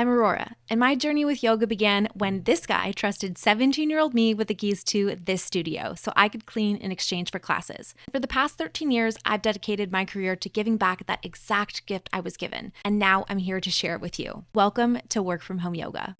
I'm Aurora, and my journey with yoga began when this guy trusted 17-year-old me with the keys to this studio so I could clean in exchange for classes. For the past 13 years, I've dedicated my career to giving back that exact gift I was given, and now I'm here to share it with you. Welcome to Work From Home Yoga.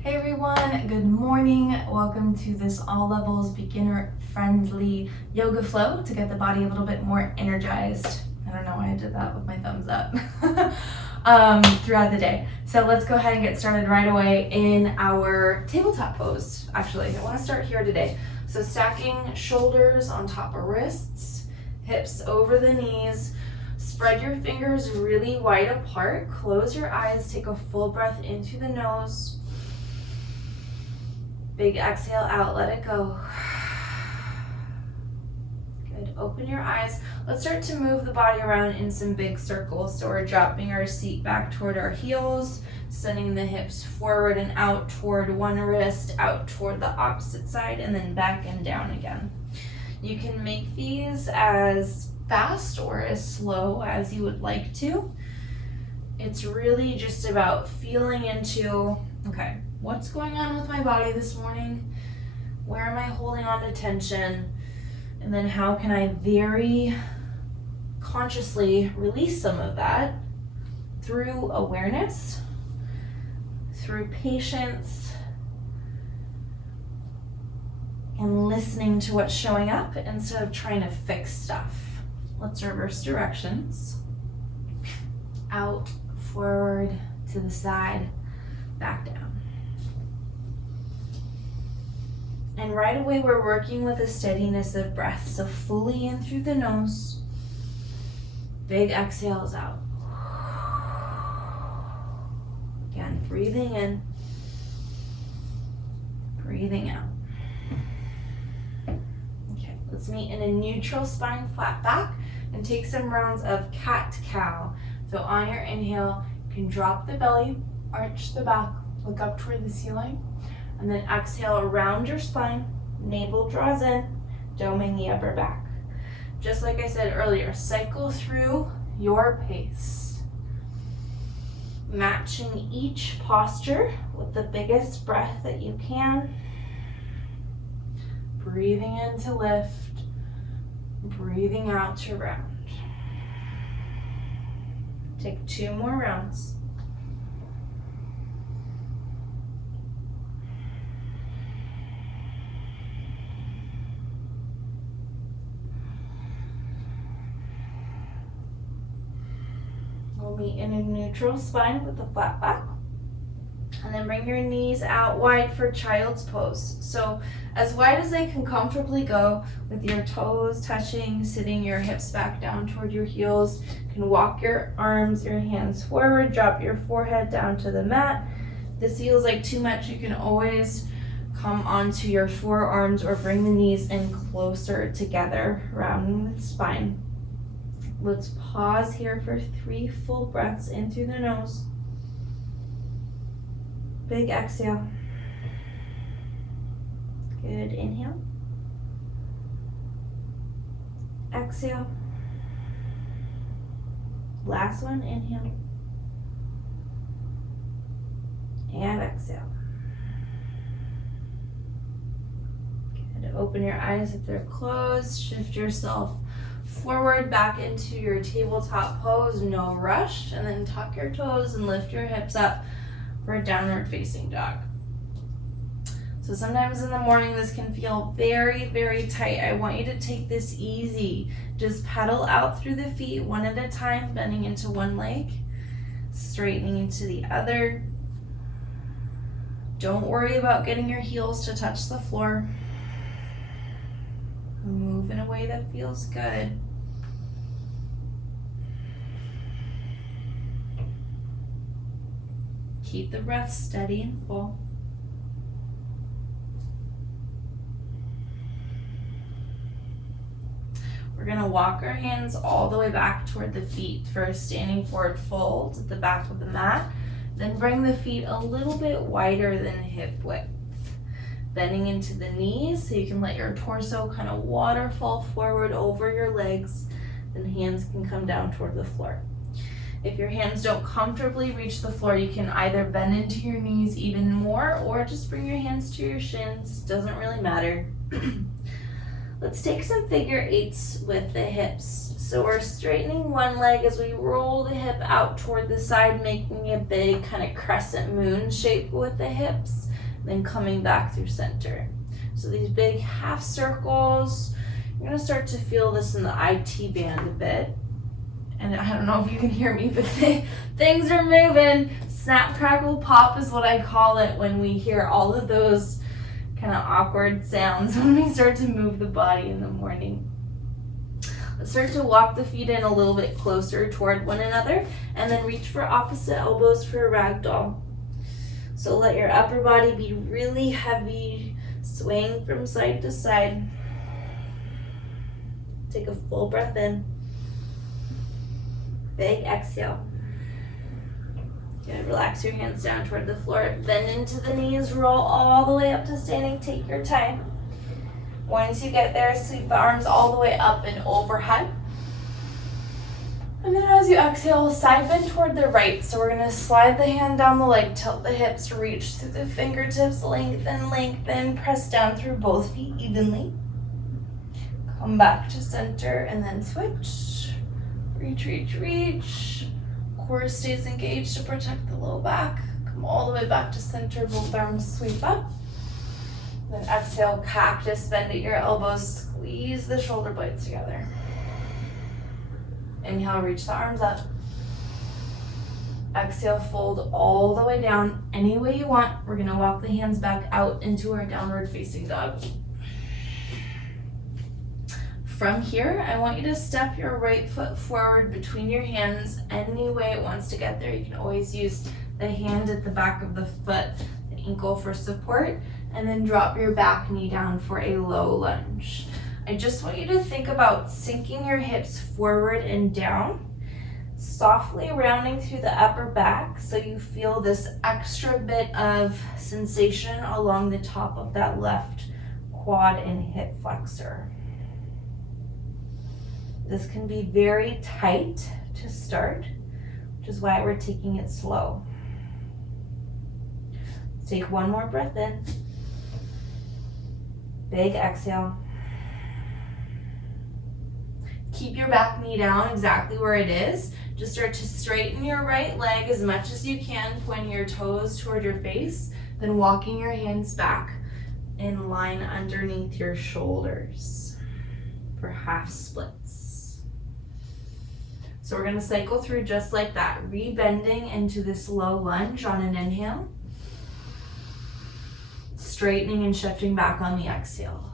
Hey everyone, good morning. Welcome to this all levels beginner friendly yoga flow to get the body a little bit more energized. I don't know why I did that with my thumbs up throughout the day. So let's go ahead and get started right away in our tabletop pose. Actually, I want to start here today. So stacking shoulders on top of wrists, hips over the knees. Spread your fingers really wide apart. Close your eyes. Take a full breath into the nose. Big exhale out, let it go. Good, open your eyes. Let's start to move the body around in some big circles. So we're dropping our seat back toward our heels, sending the hips forward and out toward one wrist, out toward the opposite side, and then back and down again. You can make these as fast or as slow as you would like to. It's really just about feeling into, okay, what's going on with my body this morning? Where am I holding on to tension? And then how can I very consciously release some of that through awareness, through patience, and listening to what's showing up instead of trying to fix stuff. Let's reverse directions. Out, forward, to the side, back down. And right away, we're working with a steadiness of breath. So fully in through the nose, big exhales out. Again, breathing in, breathing out. Okay, let's meet in a neutral spine, flat back, and take some rounds of cat-cow. So on your inhale, you can drop the belly, arch the back, look up toward the ceiling. And then exhale around your spine, navel draws in, doming the upper back. Just like I said earlier, cycle through your pace. Matching each posture with the biggest breath that you can. Breathing in to lift, breathing out to round. Take 2 more rounds. We'll meet in a neutral spine with a flat back. And then bring your knees out wide for child's pose. So as wide as they can comfortably go with your toes touching, sitting your hips back down toward your heels. You can walk your arms, your hands forward, drop your forehead down to the mat. If this feels like too much, you can always come onto your forearms or bring the knees in closer together, rounding the spine. Let's pause here for 3 full breaths in through the nose. Big exhale. Good, inhale. Exhale. Last one, inhale. And exhale. Good, open your eyes if they're closed. Shift yourself forward back into your tabletop pose, no rush, and then tuck your toes and lift your hips up for a downward facing dog. So sometimes in the morning this can feel very, very tight. I want you to take this easy. Just pedal out through the feet one at a time, bending into one leg, straightening into the other. Don't worry about getting your heels to touch the floor. Move in a way that feels good. Keep the breath steady and full. We're gonna walk our hands all the way back toward the feet. First, standing forward fold at the back of the mat. Then bring the feet a little bit wider than hip width. Bending into the knees so you can let your torso kind of waterfall forward over your legs. Then hands can come down toward the floor. If your hands don't comfortably reach the floor, you can either bend into your knees even more or just bring your hands to your shins. Doesn't really matter. Let's take some figure eights with the hips. So we're straightening one leg as we roll the hip out toward the side, making a big kind of crescent moon shape with the hips, then coming back through center. So these big half circles, you're gonna start to feel this in the IT band a bit. And I don't know if you can hear me, but things are moving. Snap, crackle, pop is what I call it when we hear all of those kind of awkward sounds when we start to move the body in the morning. Let's start to walk the feet in a little bit closer toward one another and then reach for opposite elbows for a ragdoll. So let your upper body be really heavy, swaying from side to side. Take a full breath in. Big exhale. Good. Relax your hands down toward the floor. Bend into the knees. Roll all the way up to standing. Take your time. Once you get there, sweep the arms all the way up and overhead. And then as you exhale, side bend toward the right. So we're going to slide the hand down the leg, tilt the hips, reach through the fingertips, lengthen, press down through both feet evenly. Come back to center and then switch. Reach, reach, reach. Core stays engaged to protect the low back. Come all the way back to center, both arms sweep up. Then exhale, cactus, bend at your elbows, squeeze the shoulder blades together. Inhale, reach the arms up. Exhale, fold all the way down any way you want. We're gonna walk the hands back out into our downward facing dog. From here, I want you to step your right foot forward between your hands any way it wants to get there. You can always use the hand at the back of the foot, the ankle for support, and then drop your back knee down for a low lunge. I just want you to think about sinking your hips forward and down, softly rounding through the upper back so you feel this extra bit of sensation along the top of that left quad and hip flexor. This can be very tight to start, which is why we're taking it slow. Let's take one more breath in. Big exhale. Keep your back knee down exactly where it is. Just start to straighten your right leg as much as you can, pointing your toes toward your face, then walking your hands back in line underneath your shoulders for half splits. So we're gonna cycle through just like that, rebending into this low lunge on an inhale, straightening and shifting back on the exhale.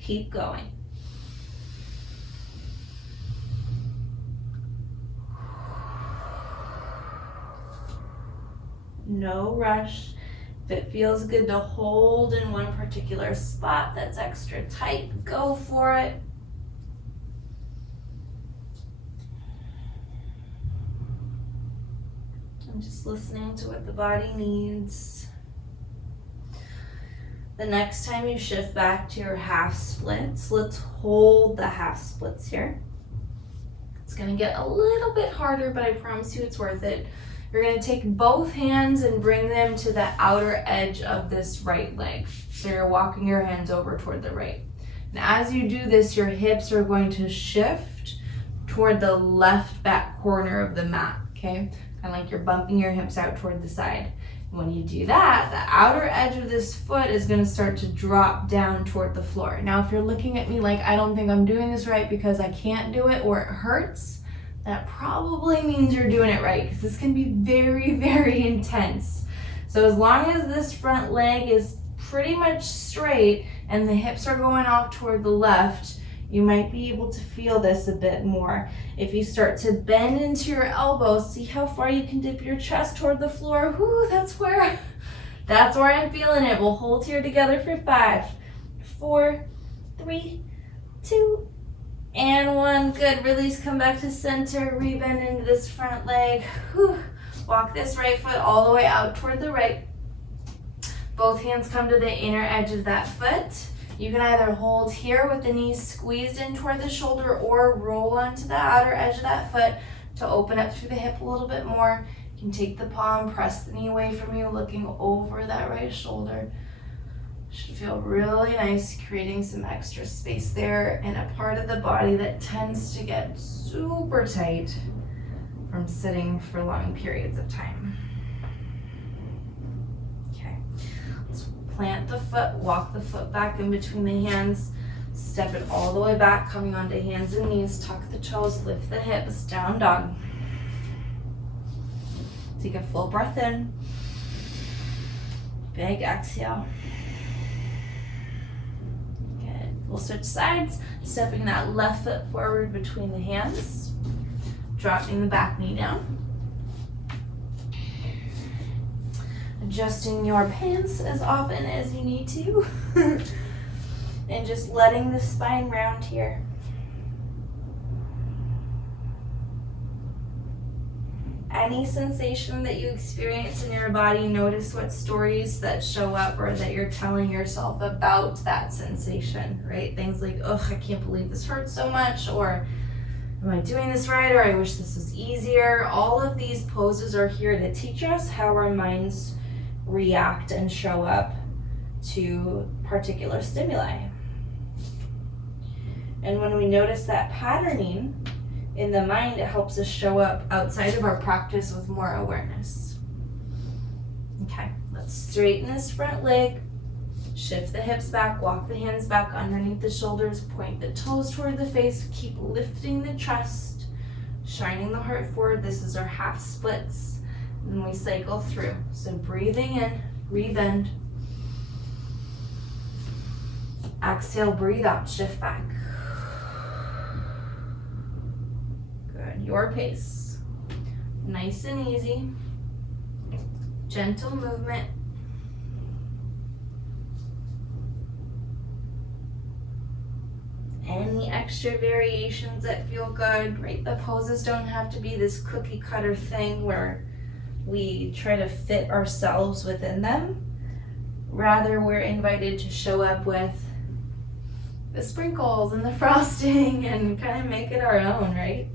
Keep going. No rush. If it feels good to hold in one particular spot that's extra tight, go for it. I'm just listening to what the body needs. The next time you shift back to your half splits, let's hold the half splits here. It's gonna get a little bit harder, but I promise you it's worth it. You're gonna take both hands and bring them to the outer edge of this right leg. So you're walking your hands over toward the right. And as you do this, your hips are going to shift toward the left back corner of the mat, okay? Kind of like you're bumping your hips out toward the side. When you do that, the outer edge of this foot is going to start to drop down toward the floor. Now, if you're looking at me like I don't think I'm doing this right because I can't do it or it hurts, that probably means you're doing it right, because this can be very, very intense. So as long as this front leg is pretty much straight and the hips are going off toward the left, you might be able to feel this a bit more. If you start to bend into your elbows, see how far you can dip your chest toward the floor. Whoo, that's where I'm feeling it. We'll hold here together for 5, 4, 3, 2, and 1. Good. Release, come back to center, rebend into this front leg. Whew. Walk this right foot all the way out toward the right. Both hands come to the inner edge of that foot. You can either hold here with the knees squeezed in toward the shoulder or roll onto the outer edge of that foot to open up through the hip a little bit more. You can take the palm, press the knee away from you, looking over that right shoulder. Should feel really nice, creating some extra space there in a part of the body that tends to get super tight from sitting for long periods of time. Okay, let's plant the foot, walk the foot back in between the hands, step it all the way back, coming onto hands and knees, tuck the toes, lift the hips, down dog. Take a full breath in, big exhale. We'll switch sides, stepping that left foot forward between the hands, dropping the back knee down. Adjusting your pants as often as you need to. And just letting the spine round here. Any sensation that you experience in your body, notice what stories that show up or that you're telling yourself about that sensation, right? Things like, oh, I can't believe this hurts so much, or am I doing this right, or I wish this was easier. All of these poses are here to teach us how our minds react and show up to particular stimuli. And when we notice that patterning in the mind, it helps us show up outside of our practice with more awareness. Okay, let's straighten this front leg, shift the hips back, walk the hands back underneath the shoulders, point the toes toward the face, keep lifting the chest, shining the heart forward. This is our half splits, and then we cycle through. So breathing in, rebend. Exhale, breathe out, shift back. Your pace. Nice and easy. Gentle movement. Any extra variations that feel good, right? The poses don't have to be this cookie cutter thing where we try to fit ourselves within them. Rather, we're invited to show up with the sprinkles and the frosting and kind of make it our own, right?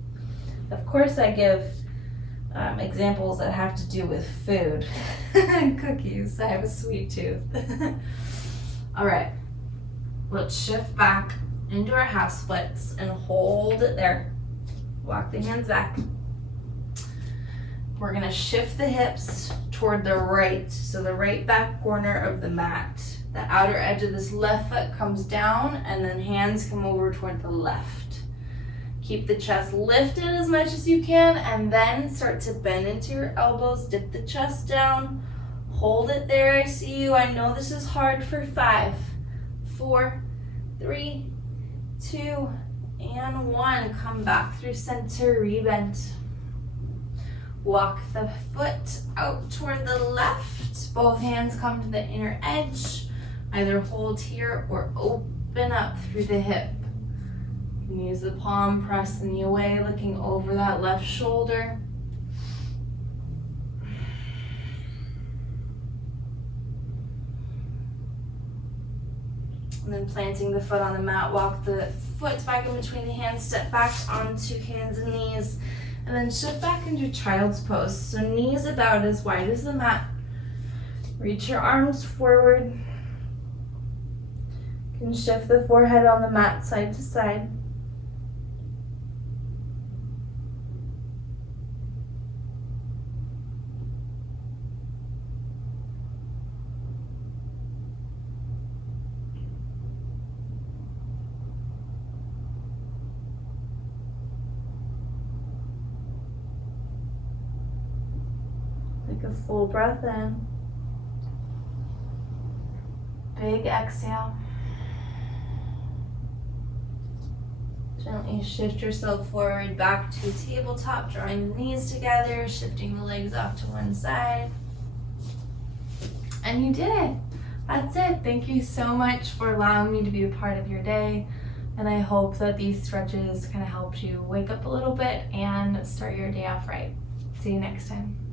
Of course, I give examples that have to do with food and cookies. I have a sweet tooth. All right, let's shift back into our half splits and hold it there. Walk the hands back. We're gonna shift the hips toward the right, so the right back corner of the mat. The outer edge of this left foot comes down, and then hands come over toward the left. Keep the chest lifted as much as you can, and then start to bend into your elbows, dip the chest down, hold it there. I see you. I know this is hard for 5, 4, 3, 2, and 1. Come back through center, rebend. Walk the foot out toward the left. Both hands come to the inner edge. Either hold here or open up through the hip. You can use the palm, press the knee away, looking over that left shoulder. And then planting the foot on the mat, walk the foot back in between the hands, step back onto hands and knees, and then shift back into child's pose. So knees about as wide as the mat. Reach your arms forward. You can shift the forehead on the mat side to side. Take a full breath in. Big exhale. Gently shift yourself forward back to tabletop, drawing the knees together, shifting the legs off to one side. And you did it. That's it. Thank you so much for allowing me to be a part of your day. And I hope that these stretches kind of helped you wake up a little bit and start your day off right. See you next time.